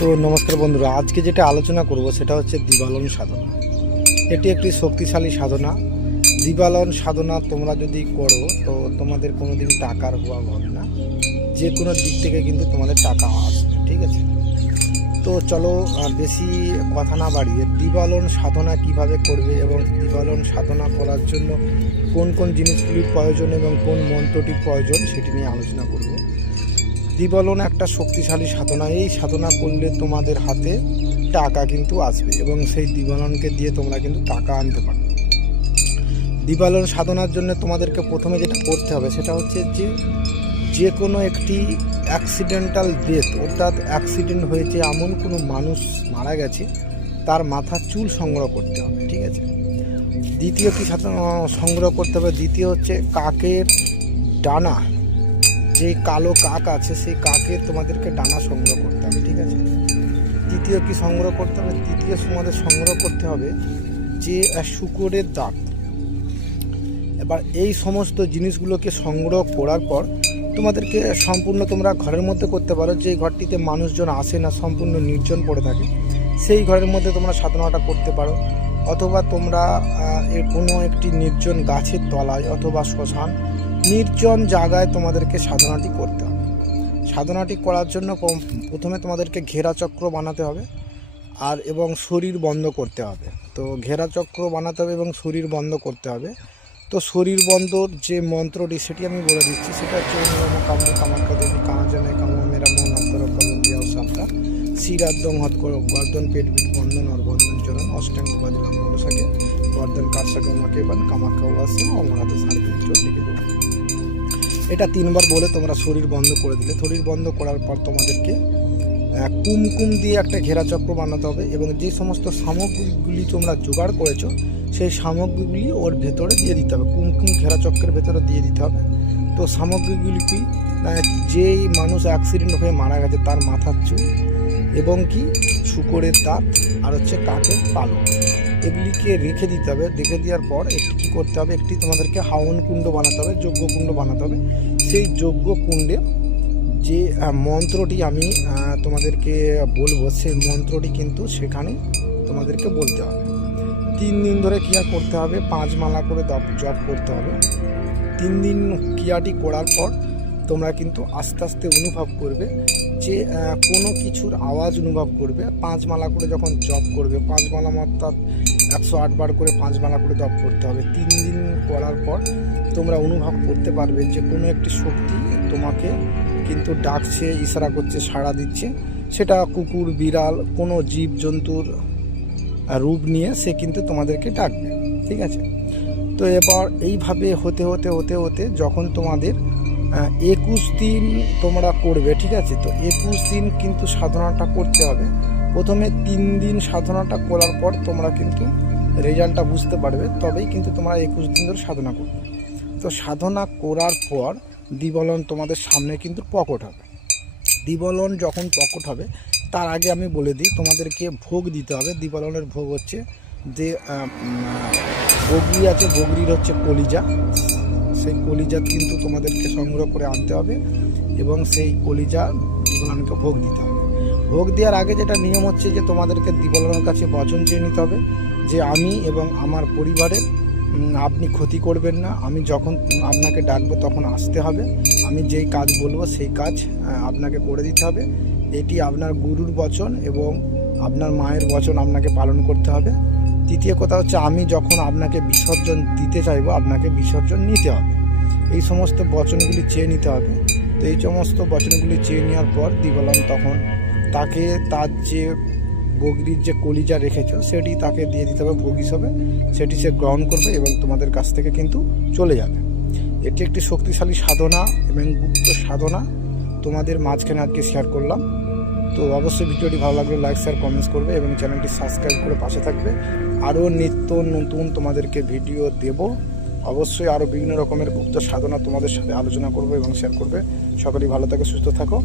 তো নমস্কার বন্ধুরা, আজকে যেটা আলোচনা করব সেটা হচ্ছে দিবালন সাধনা। এটি একটি শক্তিশালী সাধনা। দিবালন সাধনা তোমরা যদি করো তো তোমাদের কোনোদিন টাকার অভাব হবে না, যে কোনো দিক থেকে কিন্তু তোমাদের টাকা আসবে। ঠিক আছে, তো চলো বেশি কথা না বাড়িয়ে দিবালন সাধনা কিভাবে করবে এবং দিবালন সাধনা করার জন্য কোন কোন জিনিসগুলির প্রয়োজন এবং কোন মন্ত্রটির প্রয়োজন সেটি নিয়ে আলোচনা করব। দিবালন একটা শক্তিশালী সাধনা। এই সাধনা করলে তোমাদের হাতে টাকা কিন্তু আসবে এবং সেই দিবালনকে দিয়ে তোমরা কিন্তু টাকা আনতে পারো। দিবালন সাধনার জন্য তোমাদেরকে প্রথমে যেটা করতে হবে সেটা হচ্ছে যে কোনো একটি অ্যাক্সিডেন্টাল ডেথ, অর্থাৎ অ্যাক্সিডেন্ট হয়েছে এমন কোনো মানুষ মারা গেছে তার মাথার চুল সংগ্রহ করতে হবে। ঠিক আছে, দ্বিতীয় কি সাধনা সংগ্রহ করতে হবে? দ্বিতীয় হচ্ছে কাকের ডানা, যে কালো কাক আছে সেই কাকের তোমাদেরকে ডানা সংগ্রহ করতে হবে। ঠিক আছে, তৃতীয় কি সংগ্রহ করতে হবে? তৃতীয় তোমাদের সংগ্রহ করতে হবে যে শূকরের দাঁত। এবার এই সমস্ত জিনিসগুলোকে সংগ্রহ করার পর তোমাদেরকে সম্পূর্ণ তোমরা ঘরের মধ্যে করতে পারো, যে ঘরটিতে মানুষজন আসে না, সম্পূর্ণ নির্জন পড়ে থাকে, সেই ঘরের মধ্যে তোমরা সাধনাটা করতে পারো। অথবা তোমরা কোনো একটি নির্জন গাছের তলায় অথবা শ্মশান নির্জন জায়গায় তোমাদেরকে সাধনাটি করতে হবে। সাধনাটি করার জন্য প্রথমে তোমাদেরকে ঘেরা চক্র বানাতে হবে আর এবং শরীর বন্ধ করতে হবে। তো ঘেরা চক্র বানাতে হবে এবং শরীর বন্ধ করতে হবে। তো শরীর বন্ধর যে মন্ত্রটি সেটি আমি বলে দিচ্ছি, সেটা হচ্ছে কামাখ্যা দেবী কানাজানে কামো মেরা মন আত্মর কলম দিয়াও সাপটা শিরাদ্দম হত করো গর্দন পেট বিট বন্ধন আর বন্ধন চরণ অষ্টাঙ্গ বাজিলাম মনসাকে গর্দন কারসাকে মাকে বান কামাখ্যা ওয়াসে অমরাতে সাড়ে লিখে দেবো। এটা 3 বার বলে তোমরা শরীর বন্ধ করে দিলে, শরীর বন্ধ করার পর তোমাদেরকে কুমকুম দিয়ে একটা ঘেরা চক্র বানাতে হবে এবং যে সমস্ত সামগ্রীগুলি তোমরা জোগাড় করেছো সেই সামগ্রীগুলি ওর ভেতরে দিয়ে দিতে হবে, কুমকুম ঘেরা চক্রের ভেতরে দিয়ে দিতে হবে। তো সামগ্রীগুলি কি? যেই মানুষ অ্যাক্সিডেন্ট হয়ে মারা গেছে তার মাথার চুল এবং কি শূকরের দাঁত আর হচ্ছে কাকের পালক, এগুলিকে রেখে দিতে হবে। রেখে দেওয়ার পর একটি কী করতে হবে? একটি তোমাদেরকে হাওন কুণ্ড বানাতে হবে, যজ্ঞ কুণ্ড বানাতে হবে। সেই যজ্ঞ কুণ্ডে যে মন্ত্রটি আমি তোমাদেরকে বলবো সেই মন্ত্রটি কিন্তু সেখানে তোমাদেরকে বলতে হবে। 3 দিন ধরে ক্রিয়া করতে হবে, 5 মালা করে জপ করতে হবে। 3 দিন ক্রিয়াটি করার পর তোমরা কিন্তু আস্তে আস্তে অনুভব করবে যে কোনো কিছুর আওয়াজ অনুভব করবে। 5 মালা করে যখন জপ করবে, 5 মালা অর্থাৎ 108 বার করে 5 মালা করে জপ করতে হবে। 3 দিন করার পর তোমরা অনুভব করতে পারবে যে কোনো একটি শক্তি তোমাকে কিন্তু ডাকছে, ইশারা করছে, সাড়া দিচ্ছে। সেটা কুকুর, বিড়াল, কোনো জীবজন্তুর রূপ নিয়ে সে কিন্তু তোমাদেরকে ডাকবে। ঠিক আছে, তো এবার এইভাবে হতে হতে হতে হতে যখন তোমাদের 21 দিন তোমরা করবে, ঠিক আছে, তো 21 দিন কিন্তু সাধনাটা করতে হবে। প্রথমে 3 দিন সাধনাটা করার পর তোমরা কিন্তু রেজাল্টটা বুঝতে পারবে, তবেই কিন্তু তোমরা 21 দিন ধরে সাধনা করবে। তো সাধনা করার পর দিবালন তোমাদের সামনে কিন্তু প্রকট হবে। দিবালন যখন প্রকট হবে তার আগে আমি বলে দিই তোমাদেরকে ভোগ দিতে হবে। দিবালনের ভোগ হচ্ছে যে বগরি আছে, বগরির হচ্ছে কলিজা, সেই কলিজা কিন্তু তোমাদেরকে সংগ্রহ করে আনতে হবে এবং সেই কলিজা দিবালনকে ভোগ দিতে হবে। ভোগ দেওয়ার আগে যেটা নিয়ম হচ্ছে যে তোমাদেরকে দিবালনের কাছে বচন চেয়ে নিতে হবে যে আমি এবং আমার পরিবারের আপনি ক্ষতি করবেন না, আমি যখন আপনাকে ডাকবো তখন আসতে হবে, আমি যেই কাজ বলবো সেই কাজ আপনাকে করে দিতে হবে। এটি আপনার গুরুর বচন এবং আপনার মায়ের বচন আপনাকে পালন করতে হবে। তৃতীয় কথা হচ্ছে আমি যখন আপনাকে বিসর্জন দিতে চাইবো আপনাকে বিসর্জন নিতে হবে। এই সমস্ত বচনগুলি চেয়ে নিতে হবে। তো এই সমস্ত বচনগুলি চেয়ে নেওয়ার পর দিবালন তখন তাকে তার যে বগরির যে কলিজা রেখেছ সেটি তাকে দিয়ে দিতে হবে ভোগ হিসাবে, সেটি সে গ্রহণ করবে এবং তোমাদের কাছ থেকে কিন্তু চলে যাবে। এটি একটি শক্তিশালী সাধনা এবং গুপ্ত সাধনা তোমাদের মাঝখানে আজকে শেয়ার করলাম। তো অবশ্যই ভিডিওটি ভালো লাগলে লাইক, শেয়ার, কমেন্টস করবে এবং চ্যানেলটি সাবস্ক্রাইব করে পাশে থাকবে। আরও নিত্য নতুন তোমাদেরকে ভিডিও দেব। অবশ্যই আরও বিভিন্ন রকমের গুপ্ত সাধনা তোমাদের সাথে আলোচনা করবে এবং শেয়ার করবে। সকলেই ভালো থাকো, সুস্থ থাকো।